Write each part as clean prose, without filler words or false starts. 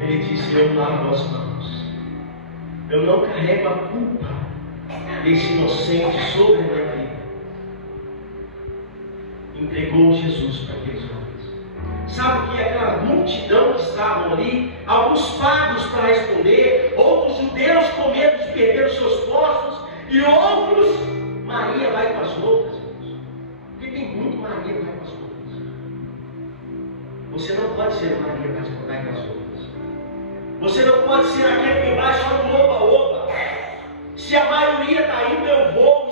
Ele disse: eu lavo as mãos, eu não carrego a culpa desse inocente sobre a minha vida. Entregou Jesus para aqueles homens. Sabe que aquela multidão que estavam ali, alguns pagos para responder, outros judeus com medo de perder os seus postos, e outros, Maria vai com as outras, irmãos. Porque tem muito Maria vai com as outras. Você não pode ser Maria vai com as outras. Você não pode ser aquele que vai só do oba-oba. Se a maioria está indo, eu vou.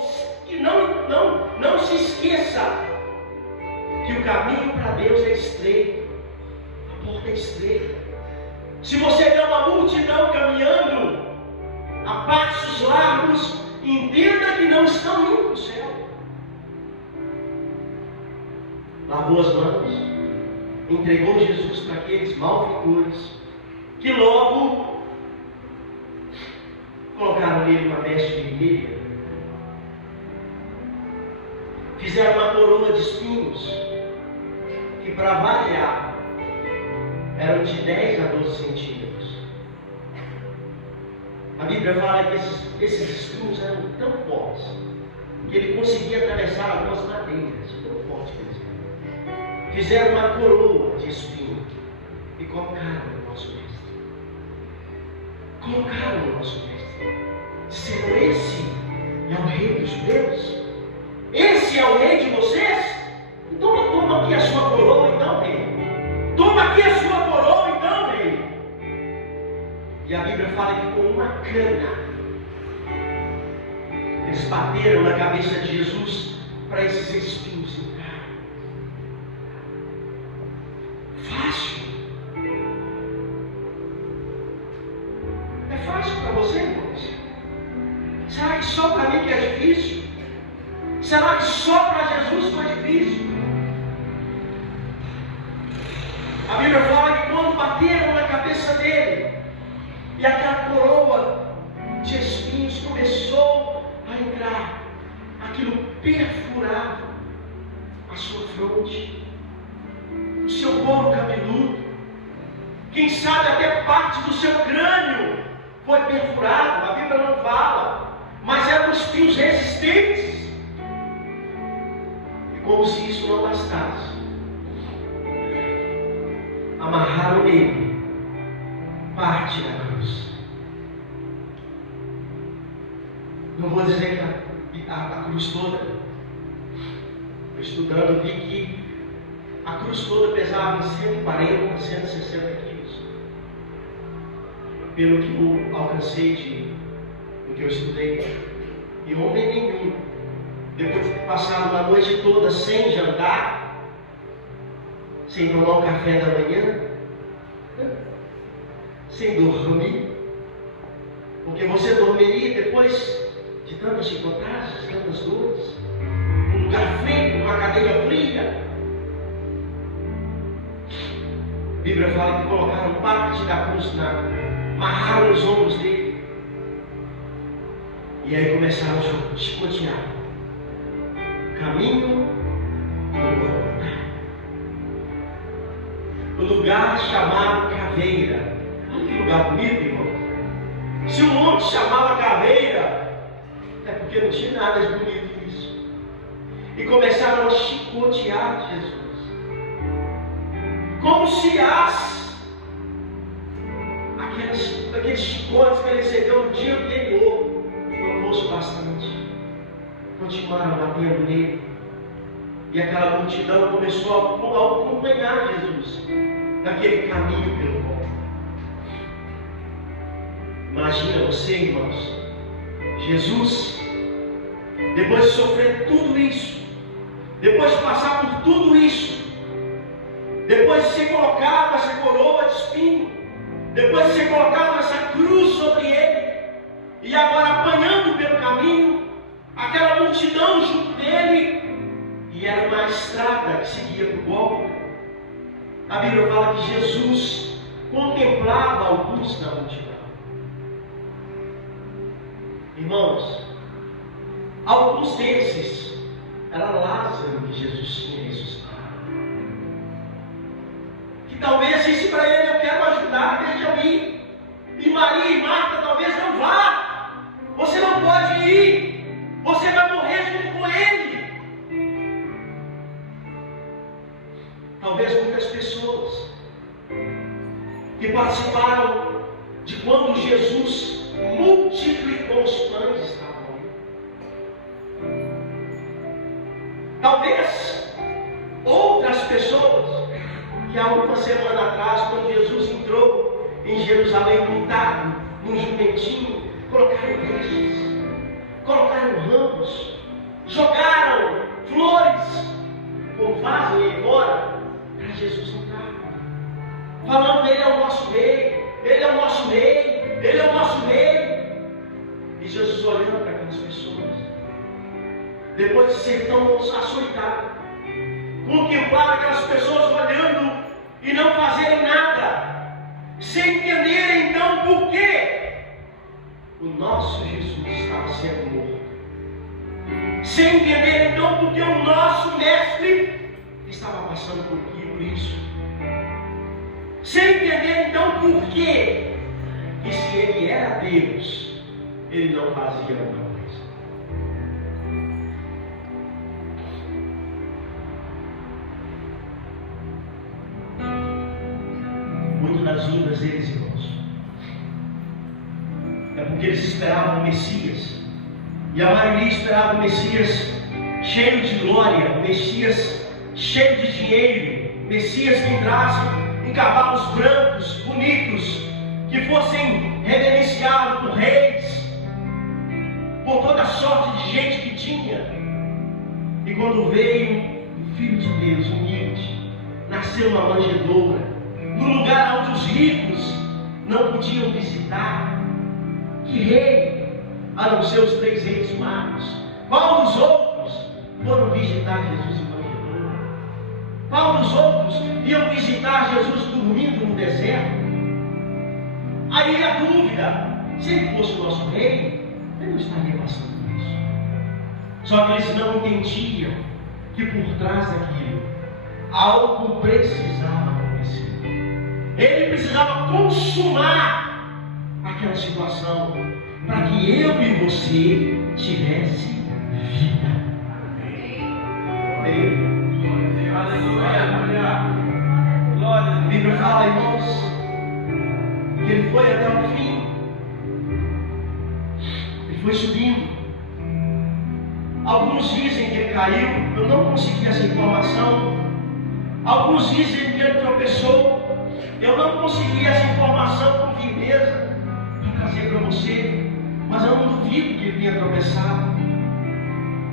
E não se esqueça que o caminho para Deus é estreito, a porta é estreita. Se você vê uma multidão caminhando a passos largos, entenda que não estão indo para o céu. Lavou as mãos, entregou Jesus para aqueles malfeitores, que logo colocaram nele uma veste vermelha, fizeram uma coroa de espinhos, que para variar eram de 10 a 12 centímetros. A Bíblia fala que esses espinhos eram tão fortes que ele conseguia atravessar algumas madeiras, tão fortes que eles eram. Fizeram uma coroa de espinho e colocaram no nosso mestre. Colocaram no nosso mestre. Disseram: esse é o rei dos judeus? Esse é o rei de vocês? Então toma aqui a sua coroa, então, rei. Toma aqui a sua coroa, então, rei. E a Bíblia fala que com uma cana eles bateram na cabeça de Jesus para esses espinhos entrar. Fácil? É fácil para você, irmãos? Será que só para mim que é difícil? Será que só para Jesus foi difícil? A Bíblia fala que quando bateram na cabeça dele, e aquela coroa de espinhos começou a entrar, aquilo perfurava a sua fronte, o seu couro cabeludo, quem sabe até parte do seu crânio foi perfurado. A Bíblia não fala, mas eram espinhos resistentes. E como se isso não bastasse, amarraram nele parte da cruz. Não vou dizer que a cruz toda, eu estudando vi que a cruz toda pesava 140 a 160 quilos. Pelo que eu alcancei do que eu estudei. E homem nenhum, depois de ter passado uma noite toda sem jantar, sem tomar um café da manhã, sem dormir, porque você dormiria depois de tantas chicotadas, tantas dores, um lugar frio, uma cadeira fria. A Bíblia fala que colocaram parte da cruz, amarraram os ombros dele, e aí começaram a chicotear o caminho do Gólgota, o lugar chamado Caveira. Olha que lugar bonito, irmão. Se o monte chamava Caveira, é porque não tinha nada de bonito nisso. E começaram a chicotear Jesus, como se aqueles chicotes que ele recebeu no dia anterior não fosse bastante. Continuaram batendo nele, e aquela multidão começou a acompanhar Jesus naquele caminho pelo Gólgota. Imagina você, irmãos, Jesus, depois de sofrer tudo isso, depois de passar por tudo isso, depois de ser colocado essa coroa de espinho, depois de ser colocado essa cruz sobre ele, e agora apanhando pelo caminho, aquela multidão junto dele, e era uma estrada que seguia para o Gólgota. A Bíblia fala que Jesus contemplava alguns da multidão. Irmãos, alguns desses era Lázaro que Jesus tinha ressuscitado, que talvez disse para ele: eu quero ajudar, deixa eu que participaram de quando Jesus multiplicou os pães estavam ali. Talvez outras pessoas que há uma semana atrás, quando Jesus entrou em Jerusalém montado num jumentinho, colocaram vestes, colocaram ramos, jogaram flores, como fazem aí fora, para Jesus entrar, falando: Ele é o nosso rei, Ele é o nosso rei, Ele é o nosso rei. E Jesus olhando para aquelas pessoas, depois de ser tão açoitado, contemplar aquelas pessoas olhando e não fazerem nada, sem entenderem então por que o nosso Jesus estava sendo morto, sem entender então porque o nosso mestre estava passando por isso, sem entender então por que se ele era Deus, ele não fazia outra coisa. Muito das dúvidas deles, irmãos, é porque eles esperavam o Messias, e a maioria esperava o Messias cheio de glória, o Messias cheio de dinheiro, o Messias que entrasse em cavalos brancos, bonitos, que fossem reverenciados por reis, por toda sorte de gente que tinha. E quando veio o Filho de Deus, humilde, nasceu numa manjedoura, no lugar onde os ricos não podiam visitar, que rei, a não ser os 3 reis magos? Qual dos outros foram visitar Jesus em manjedoura? Qual dos outros iam visitar Jesus dormindo no deserto? Aí a dúvida: se ele fosse o nosso rei, ele não estaria passando por isso. Só que eles não entendiam que por trás daquilo algo precisava acontecer. Ele precisava consumar aquela situação para que eu e você tivesse vida. A Bíblia fala, irmãos, que ele foi até o fim. Ele foi subindo. Alguns dizem que ele caiu, eu não consegui essa informação. Alguns dizem que ele tropeçou, eu não consegui essa informação com firmeza para trazer para você, mas eu não duvido que ele tenha tropeçado.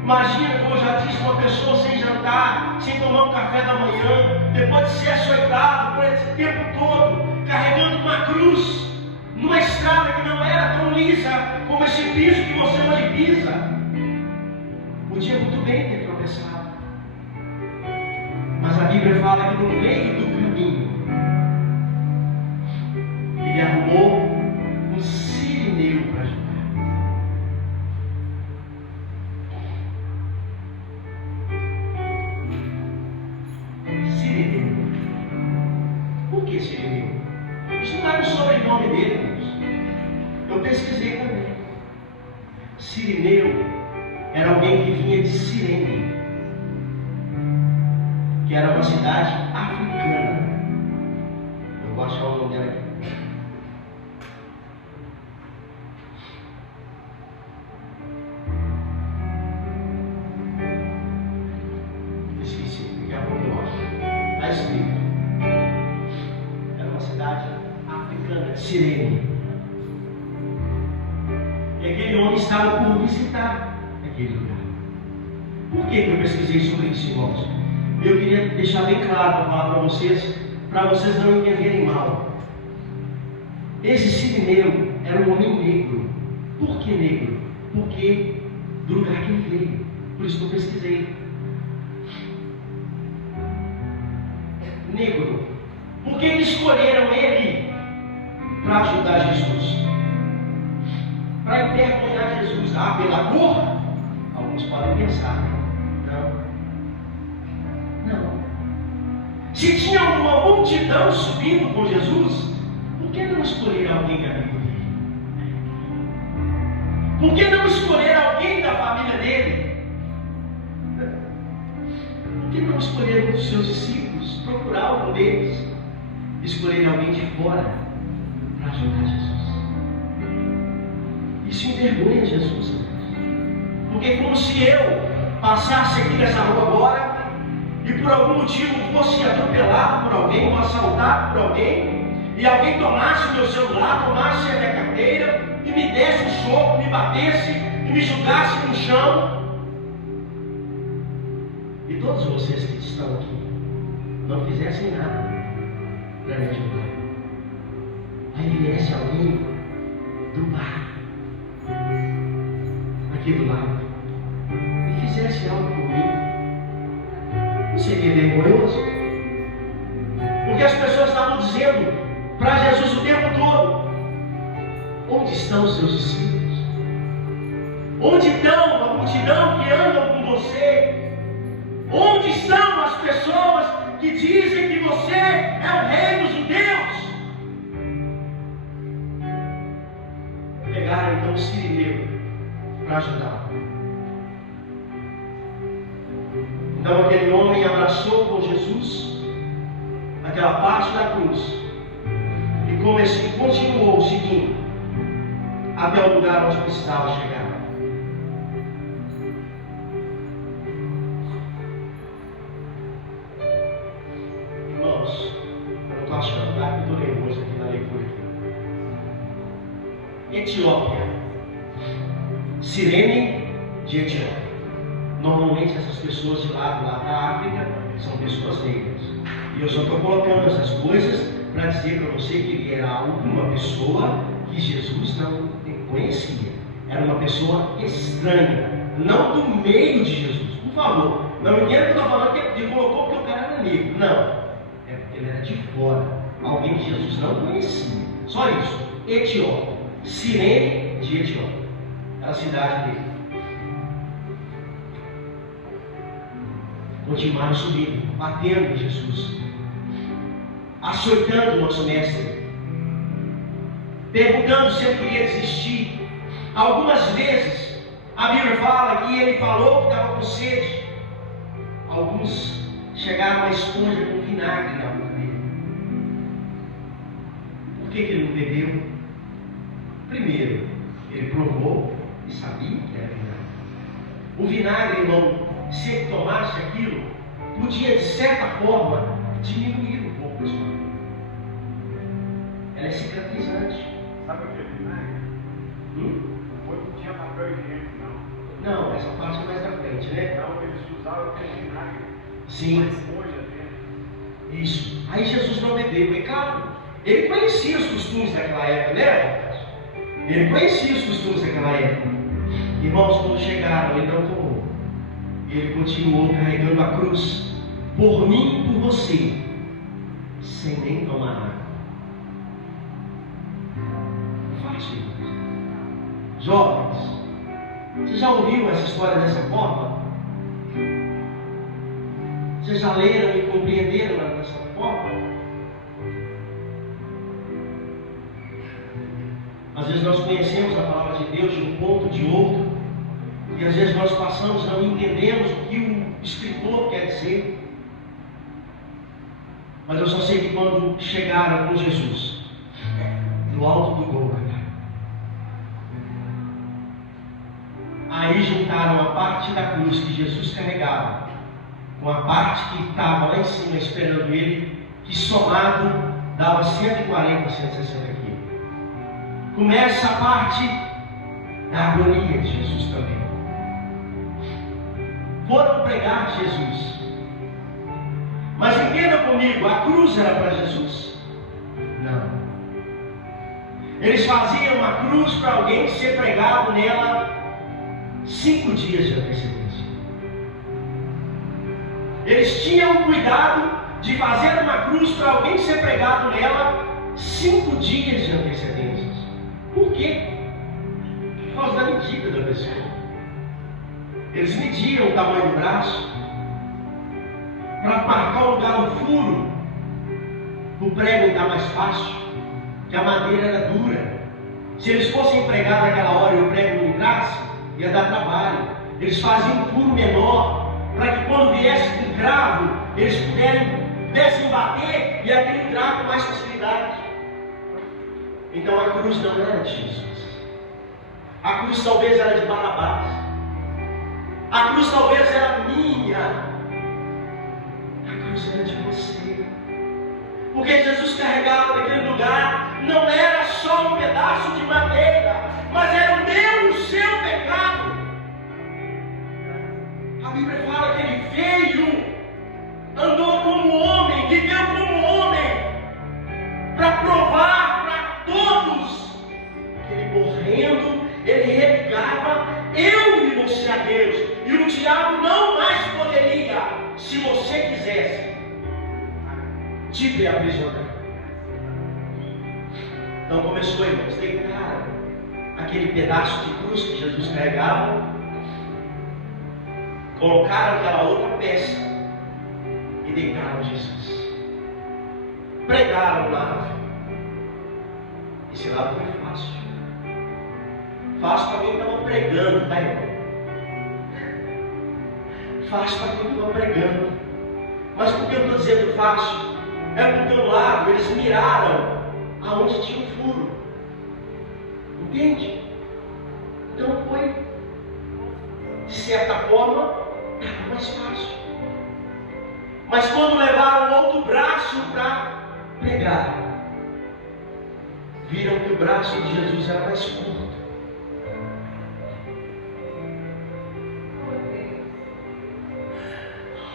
Imagina, como eu já disse, uma pessoa sem jantar, sem tomar um café da manhã, depois de ser açoitado por esse tempo todo, carregando uma cruz, numa estrada que não era tão lisa como esse piso que você hoje pisa. Podia muito bem ter tropeçado, mas a Bíblia fala que no meio do caminho ele arrumou um sirineu para ajudar. Sirineu. Por que sirineu? Isso não era o sobrenome dele, irmãos. Eu pesquisei também. Sirineu era alguém que vinha de Cirene, que era uma cidade africana. Eu vou achar o nome dela aqui. Esqueci, daqui a pouco eu acho. Está escrito. Era uma cidade africana, Cirene. E aquele homem estava por visitar aquele lugar. Por que eu pesquisei sobre isso, irmãos? Eu queria deixar bem claro para falar para vocês não entenderem mal. Esse sirineu era um homem negro. Por que negro? Porque do lugar que ele veio. Por isso que eu pesquisei. Negro. Por que escolheram ele para ajudar Jesus? Para envergonhar Jesus. Ah, pela cor? Alguns podem pensar. Não. Se tinha uma multidão subindo com Jesus, por que não escolher alguém que é amigo dele? Por que não escolher alguém da família dele? Por que não escolher um dos seus discípulos, procurar algum deles, escolher alguém de fora para ajudar Jesus. Isso envergonha Jesus. Porque é como se eu passasse aqui nessa rua agora e por algum motivo fosse atropelado por alguém, ou assaltado por alguém, e alguém tomasse o meu celular, tomasse a minha carteira e me desse um soco, me batesse e me jogasse no chão. E todos vocês que estão aqui não fizessem nada para me ajudar. Aí viesse alguém do bar, aqui do lado, e fizesse algo comigo, não seria vergonhoso? Porque as pessoas estavam dizendo para Jesus o tempo todo: onde estão os seus discípulos? Onde estão a multidão que andam com você? Onde estão as pessoas que dizem que você é o rei dos judeus? Pegaram então o sirineu para ajudá-lo. Então aquele homem abraçou com Jesus aquela parte da cruz e continuou seguindo até o lugar onde precisava chegar. Irmãos, eu não estou achando, tá? Eu estou nervoso aqui na leitura. Etiópia, Cirene de Etiópia. Normalmente essas pessoas de lá da África são pessoas negras. E eu só estou colocando essas coisas para dizer para você que ele era uma pessoa que Jesus não conhecia. Era uma pessoa estranha, não do meio de Jesus. Por favor, não me entenda que eu estou falando que ele colocou porque o cara era negro. Não, é porque ele era de fora, alguém que Jesus não conhecia. Só isso. Etiópia, Cirene de Etiópia, era a cidade dele. Continuaram subindo, batendo em Jesus, açoitando o nosso mestre, perguntando se ele queria desistir. Algumas vezes a Bíblia fala que ele falou que estava com sede. Alguns chegaram a esponja com vinagre na boca dele. Por que ele não bebeu? Primeiro, ele provou e sabia que era vinagre. O vinagre, irmão, se ele tomasse aquilo, podia de certa forma diminuir um pouco a história. Ela é cicatrizante. Sabe o que é vinagre? Não tinha papel higiênico, não. Não, essa parte é mais da frente, né? Não, eles usavam o vinagre. Sim. Uma esponja dentro. Isso. Aí Jesus não bebeu. E claro, ele conhecia os costumes daquela época, né? Ele conhecia os costumes daquela época. Irmãos, quando chegaram, ele não tomou. Ele continuou carregando a cruz por mim e por você, sem nem tomar água. Fácil. Jovens, você já ouviu essa história dessa forma? Vocês já leram e compreenderam dessa forma? Às vezes nós conhecemos a palavra de Deus de um ponto de outro, e às vezes nós passamos, não entendemos o que o escritor quer dizer. Mas eu só sei que quando chegaram com Jesus no alto do Gólgota, aí juntaram a parte da cruz que Jesus carregava com a parte que estava lá em cima esperando ele, que somado dava 140, 160 quilos. Começa a parte da agonia de Jesus também. Foram pregar Jesus. Mas entenda comigo, a cruz era para Jesus? Não. Eles faziam uma cruz para alguém ser pregado nela 5 dias de antecedência. Eles tinham cuidado de fazer uma cruz para alguém ser pregado nela 5 dias de antecedência. Por quê? Por causa da medida da pessoa. Eles mediam o tamanho do braço para marcar o lugar do furo, o prego entrar mais fácil, que a madeira era dura. Se eles fossem pregar naquela hora e o prego não entrasse, ia dar trabalho. Eles faziam um furo menor, para que quando viesse com cravo, eles pudessem bater e aquele entrar com mais facilidade. Então a cruz não era de Jesus. A cruz talvez era de Barrabás. A cruz talvez era minha. A cruz era de você. Porque Jesus carregava naquele lugar, não era só um pedaço de madeira, mas era o meu e o seu pecado. A Bíblia fala que ele veio, andou como homem, viveu como homem, para provar para todos que ele morrendo, ele religava eu e você a Deus, e o diabo não mais poderia, se você quisesse, te aprisionar. Então começou, irmãos, deitaram aquele pedaço de cruz que Jesus carregava, colocaram aquela outra peça e deitaram Jesus. Pregaram lá. Esse lado foi fácil. Fácil para quem estava pregando, tá, irmão? Fácil para quem estava pregando. Mas por que eu estou dizendo fácil? É porque o lado eles miraram aonde tinha um furo. Entende? Então foi, de certa forma, estava mais fácil. Mas quando levaram o outro braço para pregar, viram que o braço de Jesus era mais curto.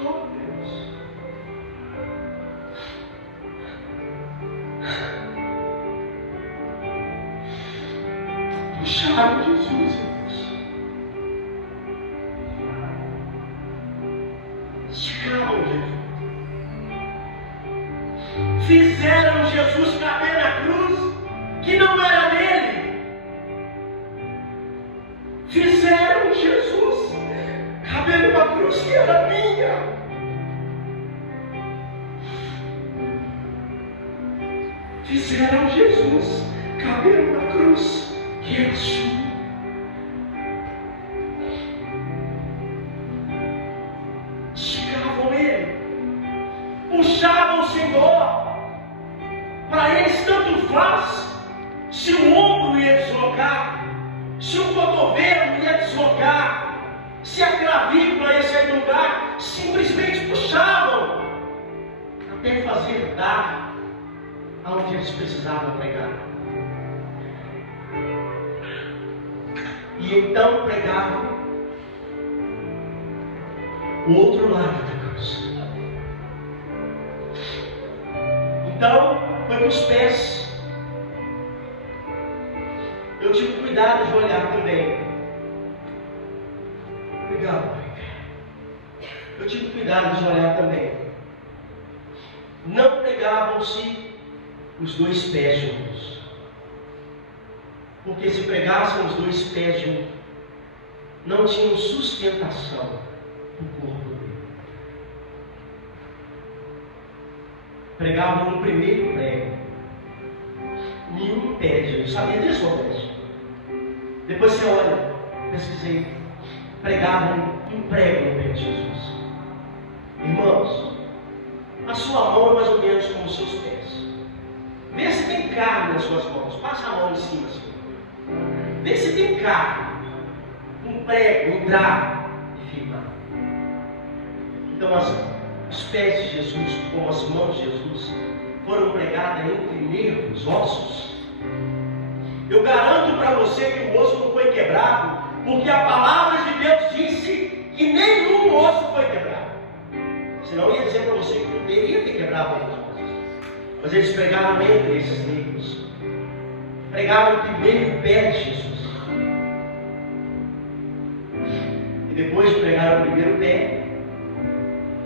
Oh, Deus. Puxaram Jesus, irmãos. Esticaram Jesus. Fizeram Jesus caber na cruz que não era dele. Fizeram Jesus caber numa cruz que era minha. Fizeram Jesus caber numa cruz que era sua. Esticavam ele, puxavam o Senhor. Para eles tanto faz se o ombro ia deslocar, se o cotovelo ia deslocar, se a clavícula ia sair do lugar, simplesmente puxavam até fazer dar aonde eles precisavam pregar. E então pregavam o outro lado da cruz. Então foi para os pés. Eu tive cuidado de olhar também. Obrigado, Pai. Eu tive cuidado de olhar também. Não pregavam-se os dois pés juntos. Porque se pregassem os dois pés juntos, não tinham sustentação no corpo dele. Pregavam no primeiro prego. Nenhum impede. Eu sabia disso, Roberto. Depois você olha, pesquisei. Pregavam um prego no pé de Jesus. Irmãos, a sua mão é mais ou menos como os seus pés. Vê se tem carne nas suas mãos. Passa a mão em cima assim. Vê se tem carne. Um prego entrar e firmar. Então os pés de Jesus, como as mãos de Jesus, foram pregadas entre nervos, ossos. Eu garanto para você que o osso não foi quebrado, porque a palavra de Deus disse que nenhum osso foi quebrado. Senão eu ia dizer para você que poderia ter quebrado alguns ossos. Mas eles pregaram entre esses nervos. Pregaram o primeiro pé de Jesus. E depois de pregar o primeiro pé,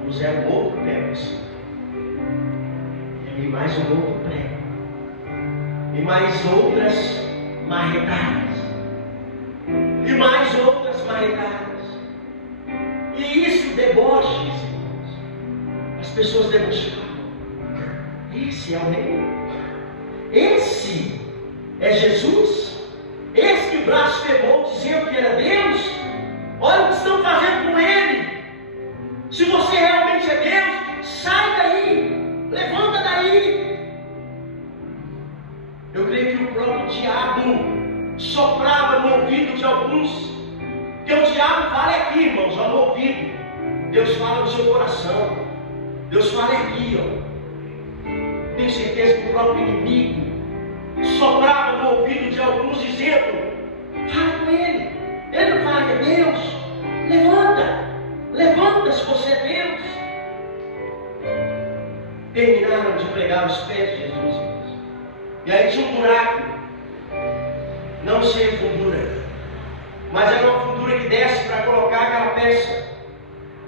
puseram o outro pé por cima. E mais um outro prego. E mais outras marretadas. E mais outras marretadas. E isso deboches, irmãos. As pessoas debochavam. Esse é o rei. Esse é Jesus. Esse que blasfemou dizendo que era Deus. Olha o que estão fazendo com ele. Se você realmente é Deus, sai daí. Levanta daí. Eu creio que o próprio diabo soprava no ouvido de alguns. Porque o diabo fala aqui, irmãos, ó, no ouvido. Deus fala no seu coração. Deus fala aqui, ó. Tenho certeza que o próprio inimigo soprava no ouvido de alguns dizendo: fala com ele. Ele não fala que é Deus. Levanta se você é Deus. Terminaram de pregar os pés de Jesus. E aí tinha um buraco. Não sei a fundura, mas era uma fundura que desce para colocar aquela peça,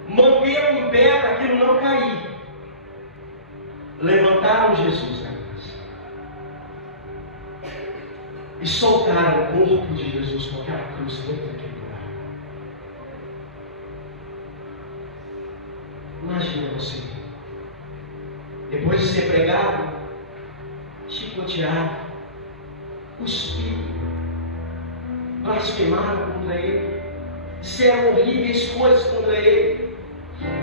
manter em pé para aquilo não cair. Levantaram Jesus da casa e soltaram o corpo de Jesus com aquela cruz dentro daquele buraco. Imagina você, depois de ser pregado, chicoteado, cuspido, blasfemaram contra ele, disseram horríveis coisas contra ele.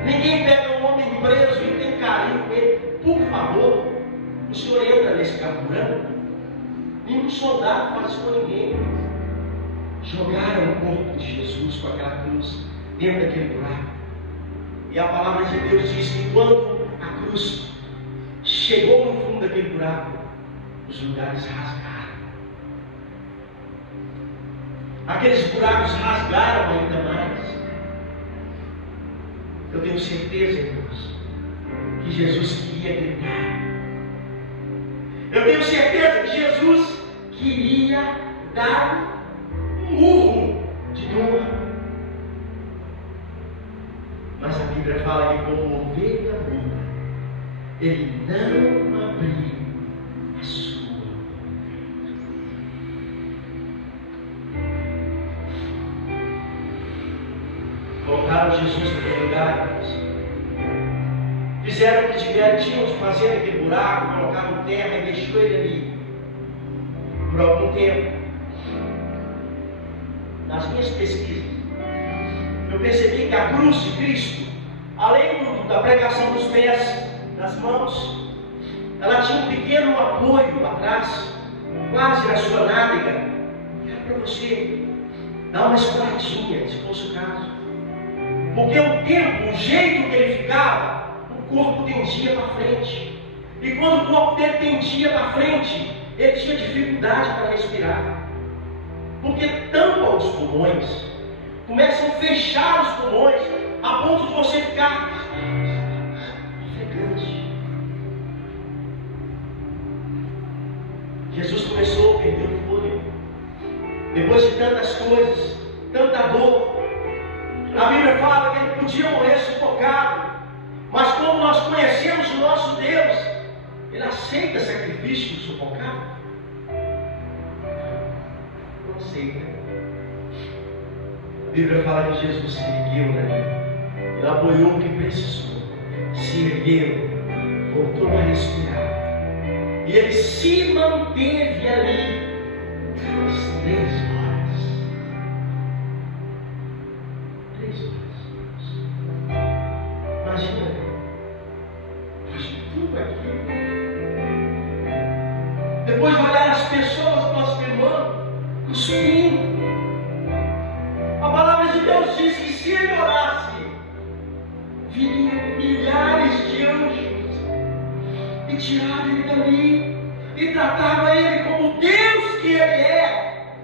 Ninguém pega um homem preso e tem carinho com ele. Por favor, o senhor entra nesse carburão. Nenhum soldado faz isso com ninguém. Jogaram o corpo de Jesus com aquela cruz dentro daquele buraco. E a palavra de Deus diz que quando a cruz chegou no fundo daquele buraco, os lugares rasgaram. Aqueles buracos rasgaram ainda mais. Eu tenho certeza, irmãos, que Jesus queria gritar. Eu tenho certeza que Jesus queria dar um murro de dor. Mas a Bíblia fala que como ovelha muda, ele não abriu a sua boca. Colocaram Jesus naquele lugar, irmãos. Fizeram o que tinham de fazer naquele buraco, colocaram terra e deixou ele ali por algum tempo. Nas minhas pesquisas, eu percebi que a cruz de Cristo, além da pregação dos pés, das mãos, ela tinha um pequeno apoio atrás, quase na sua nádega. Era para você dar uma espadinha, se fosse o caso. Porque o tempo, o jeito que ele ficava, o corpo tendia para frente. E quando o corpo dele tendia para frente, ele tinha dificuldade para respirar. Porque tampa os pulmões, começam a fechar os pulmões, a ponto de você ficar ofegante. Jesus começou a perder o fôlego. Depois de tantas coisas, tanta dor, a Bíblia fala que ele podia morrer sufocado. Mas como nós conhecemos o nosso Deus, ele aceita sacrifício sufocado? Não aceita. A Bíblia fala que Jesus se ergueu, né? Ele apoiou o que precisou, se ergueu, voltou a respirar. E ele se manteve ali umas 3 horas. 3 horas. Imagina, tudo aquilo. Depois de olhar as pessoas blasfemando, cuspindo. A palavra de Deus diz que se ele orasse, viriam milhares de anjos e tiravam ele dali e tratava ele como Deus que ele é.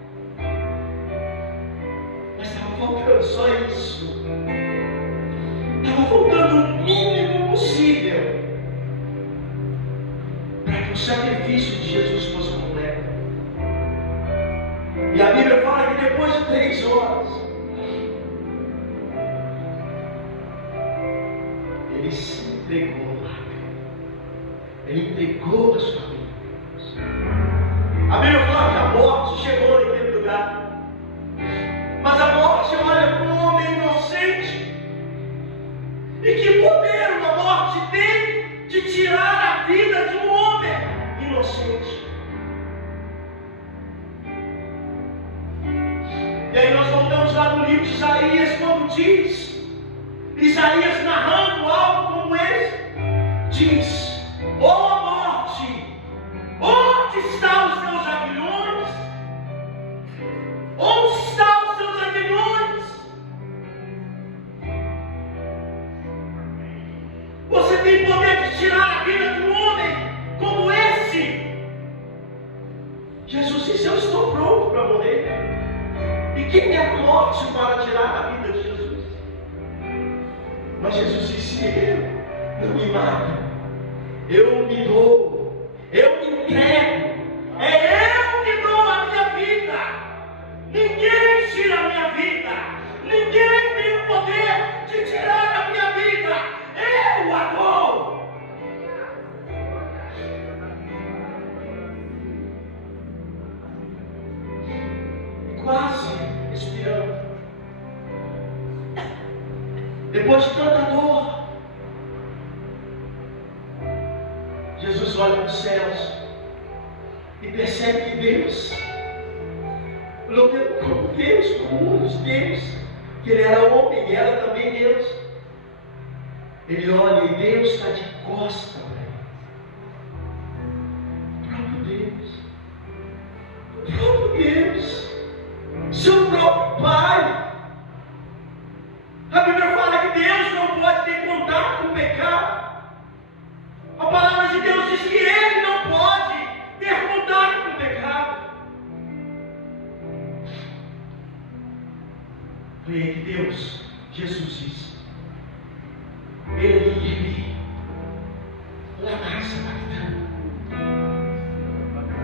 Mas estava faltando só isso. Estava faltando o mínimo possível para que o sacrifício de Jesus fosse completo. E a Bíblia fala que depois de 3 horas, ele se entregou lá. Ele entregou a sua vida. A Bíblia fala que a morte chegou naquele lugar. Mas a morte olha para um homem inocente. E que poder uma morte tem de tirar a vida de um homem inocente? E aí nós voltamos lá no livro de Isaías, quando diz, Isaías narrando algo como esse, diz: ó morte, onde está o seu Jesus disse: eu estou pronto para morrer. E quem é a morte para tirar a vida de Jesus? Mas Jesus disse: eu não me mato, eu me dou, eu me entrego. É eu que dou a minha vida. Ninguém tira a minha vida. Ninguém tem o poder de tirar a minha vida. Eu a dou. Quase expirando. Depois de tanta dor, Jesus olha para os céus e percebe que Deus, como Deus, como um dos Deus, que ele era homem e era também Deus, ele olha e Deus está de costas para ele. O próprio Deus, o próprio Deus, seu próprio Pai. A Bíblia fala que Deus não pode ter contato com o pecado. A palavra de Deus diz que Ele não pode ter contato com o pecado. Foi aí que Deus, Jesus disse: Ele, lama sabachthani,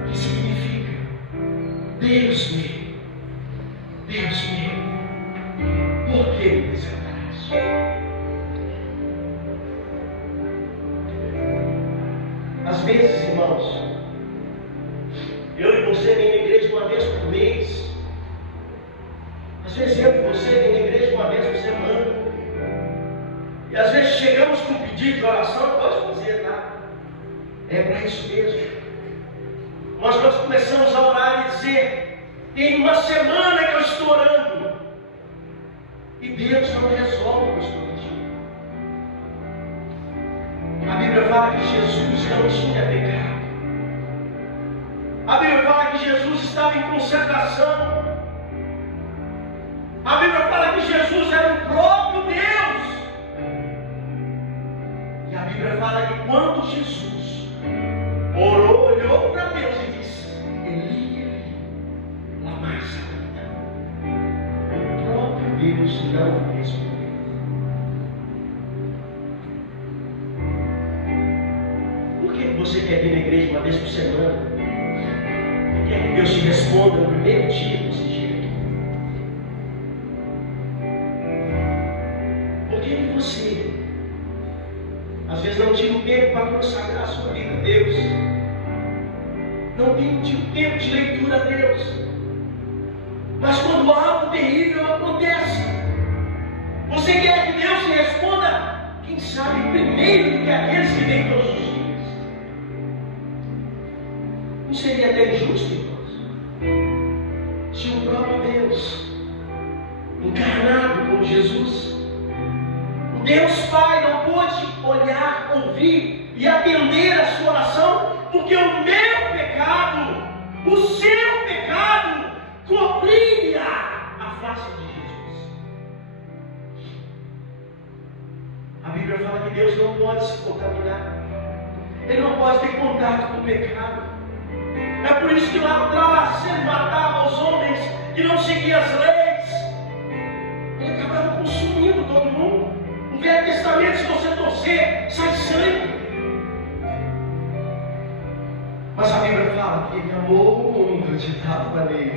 que significa Deus meu, Deus meu, por que me desamparaste? Às vezes, irmãos, eu e você vem na igreja uma vez por mês. Às vezes eu e você vem na igreja uma vez por semana. E às vezes chegamos com um pedido de oração, pode fazer, tá? É para isso mesmo. Mas nós começamos a orar e dizer: tem uma semana que eu estou orando e Deus não resolve o que eu estou pedindo. A Bíblia fala que Jesus não tinha pecado. A Bíblia fala que Jesus estava em consagração. A Bíblia fala que Jesus era o próprio Deus. E a Bíblia fala que quando Jesus orou, olhou para Deus e disse: Eli, Eli, lama sabachthani, o próprio Deus não respondeu. Por que você quer vir na igreja uma vez por semana? Por que Deus te responda no primeiro dia desse jeito? Por que você às vezes não tira o tempo para consagrar a sua vida a Deus? Não tem o tempo de leitura a Deus. Mas quando algo terrível acontece, você quer que Deus te responda, quem sabe, primeiro do que aqueles que vêm todos os dias. Não seria até injusto, irmãos, se o próprio Deus, encarnado como Jesus, o Deus Pai, não pôde olhar, ouvir e atender a sua oração, porque o meu pecado, o seu pecado, cobria a face de Jesus. A Bíblia fala que Deus não pode se contaminar, Ele não pode ter contato com o pecado. É por isso que lá atrás Ele matava os homens que não seguiam as leis. Ele acabava consumindo todo mundo. No Velho Testamento, se você torcer, sai sangue. Mas a Bíblia fala que Ele amou o mundo de tal maneira.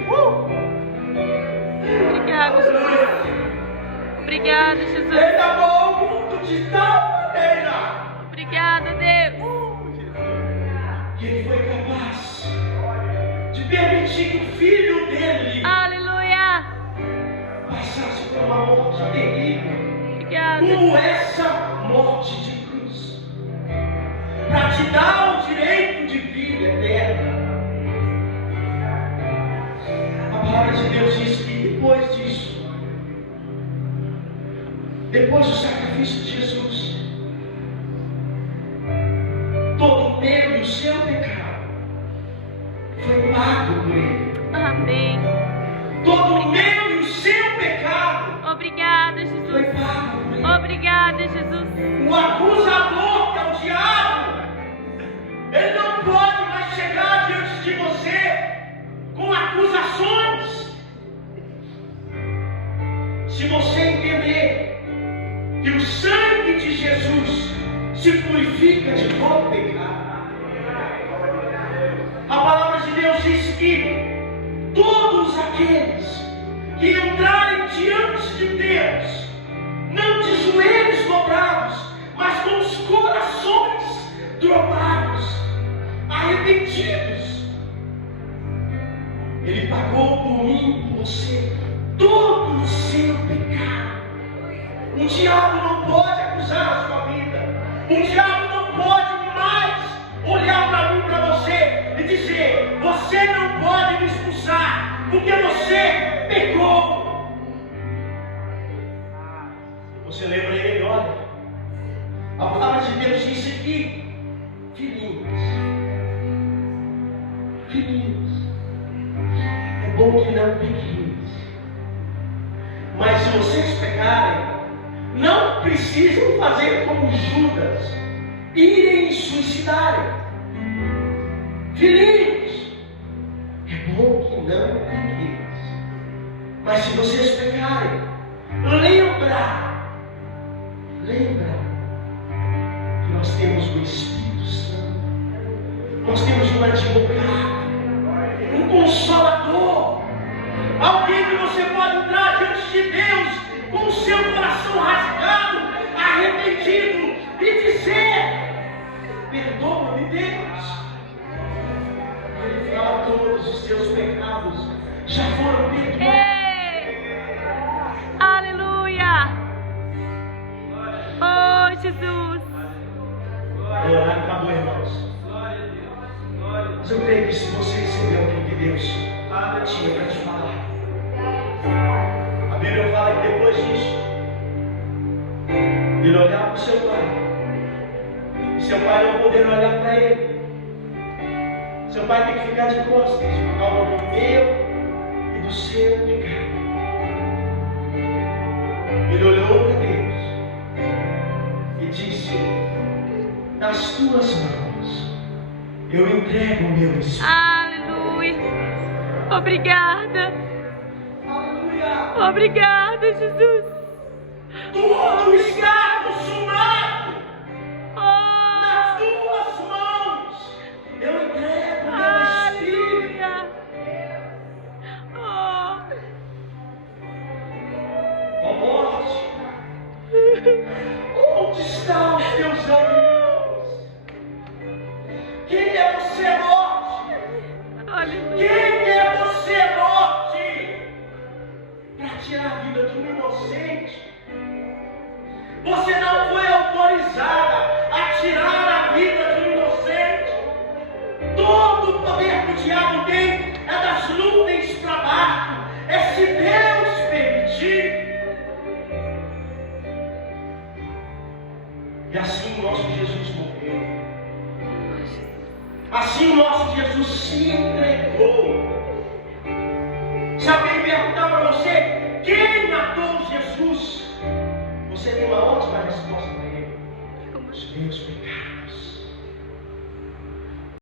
Obrigada, Jesus. Obrigada, Jesus. Ele amou o mundo de tal maneira. Obrigada, Deus. Que Ele foi capaz de permitir que o Filho dele Aleluia. passasse por uma morte terrível, Obrigada. como essa morte de cruz, para te dar o direito de vida eterna. A palavra de Deus diz que depois disso, depois do sacrifício de Jesus, todo o meu e o seu pecado foi pago por Ele. Amém. Todo o meu e o seu pecado Obrigada, foi Jesus. pago por Ele. Obrigada, Jesus. O acusador, que é o diabo, ele não pode mais chegar diante de você acusações. Se você entender que o sangue de Jesus se purifica de todo pecado, a palavra de Deus diz que todos aqueles que entrarem diante de Deus, não de joelhos dobrados, mas com os corações dobrados, arrependidos, Ele pagou por mim e por você todo o seu pecado. O diabo não pode acusar a sua vida. O diabo não pode mais olhar para mim, para você e dizer: você não pode me expulsar porque você pecou. Você lembra ele? Olha, a palavra de Deus disse aqui: filhinhos, é bom que não pequeis. Mas se vocês pecarem, não precisam fazer como Judas, irem suicidarem. Filhinhos, é bom que não pequeis. Mas se vocês pecarem, lembra que nós temos o Espírito Santo, nós temos um advogado, um consolador, alguém que você pode entrar diante de Deus com o seu coração rasgado, arrependido e dizer: perdoa-me, Deus. Ele fala: todos os seus pecados já foram perdoados. Aleluia! Oh, Jesus! O horário acabou, irmãos. Mas eu creio que se você recebeu o que Deus tinha para te falar, a Bíblia fala que depois disso, ele olhava para o seu pai, e seu pai não poder olhar para ele. Seu pai tem que ficar de costas por causa do meu e do seu pecado. Ele olhou para Deus e disse: nas tuas mãos eu entrego o meu espírito. Aleluia! Obrigada! Aleluia! Obrigada, Jesus! Tudo está consumado. Oh! Nas tuas mãos eu entrego o meu espírito. Aleluia! Oh! Ó morte, onde estão os teus aguilhões? Quem é você, morte? Aleluia! Quem é você, morte? Para tirar a vida de um inocente. Você não foi autorizada a tirar a vida de um inocente. Todo o poder que o diabo tem é das nuvens para baixo. É se Deus permitir. E assim o nosso Jesus morreu. Assim o nosso Jesus se entregou. Se alguém perguntar para você: quem matou Jesus? Você tem uma ótima resposta para ele: os meus pecados.